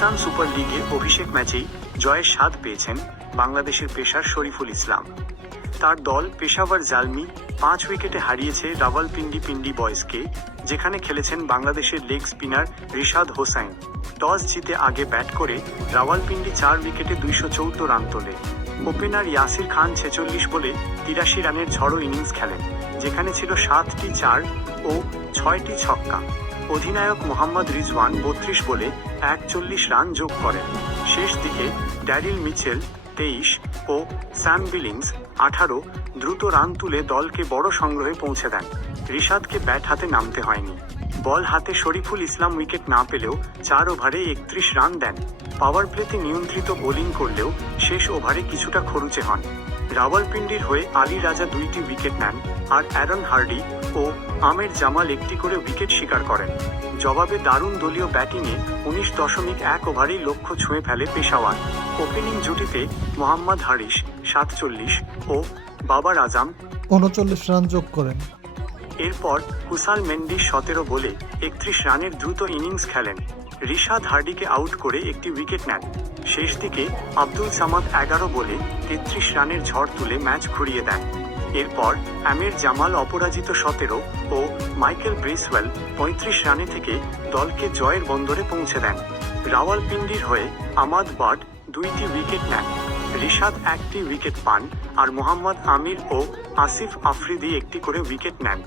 Pakistan super লিগে অভিষেক ম্যাচেই জয়ের স্বাদ পেয়েছেন বাংলাদেশের পেসার শরীফুল ইসলাম। তার দল পেশাওয়ার জালমি 5 উইকেটে হারিয়েছে রাওয়ালপিন্ডি বয়েজকে, যেখানে খেলেছেন বাংলাদেশের leg spinner Rishad Hossain. Toss জিতে আগে ব্যাট করে রাওয়ালপিন্ডি 4 উইকেটে 214 রান তোলে। ওপেনার ইয়াসির খান 46 বলে 83 রানের ঝড়ো ইনিংস খেলেন, যেখানে ছিল 7টি 4 ও 6টি ছক্কা। অধিনায়ক মোহাম্মদ রিজওয়ান 32 বলে 41 রান যোগ করেন। শেষ দিকে ড্যারিল মিচেল 23 ও স্যাম বিলিংস 18 দ্রুত রান তুলে দলকে বড় সংগ্রহে পৌঁছে দেন। রিশাদকে ব্যাট হাতে নামতে হয়নি। বল হাতে শরীফুল ইসলাম উইকেট না পেলেও 4 ওভারে 31 রান দেন। পাওয়ার প্লেতে নিয়ন্ত্রিত বোলিং করলেও শেষ ওভারে কিছুটা খরুচে হন। রাওয়ালপিন্ডির হয়ে আলী রাজা 2টি উইকেট নেন, আর অ্যারন হার্ডি ও আমের জামাল 1টি করে উইকেট শিকার করেন। জবাবে দারুণ দলীয় ব্যাটিংয়ে 19.1 ওভারেই লক্ষ্য ছুঁয়ে ফেলে পেশাওয়ার। ওপেনিং জুটিতে মোহাম্মদ হারিস 47 ও বাবার আজম 39 রান যোগ করেন। এরপর কুসাল মেন্ডিস 17 বলে 31 রানের দ্রুত ইনিংস খেলেন। রিশাদ হার্ডিকে আউট করে একটি উইকেট নেন। শেষ দিকে আব্দুল সামাদ 11 বলে 33 রানের ঝড় তুলে ম্যাচ ঘুরিয়ে দেন। এরপর আমের জামাল অপরাজিত 17 ও মাইকেল ব্রেসওয়েল 35 রানে থেকে দলকে জয়ের বন্দরে পৌঁছে দেন। রাওয়ালপিন্ডির হয়ে আমাদ বার্ড 2টি উইকেট নেন। রিশাদ 1টি উইকেট পান, আর মোহাম্মদ আমির ও আসিফ আফ্রিদি 1টি করে উইকেট নেন।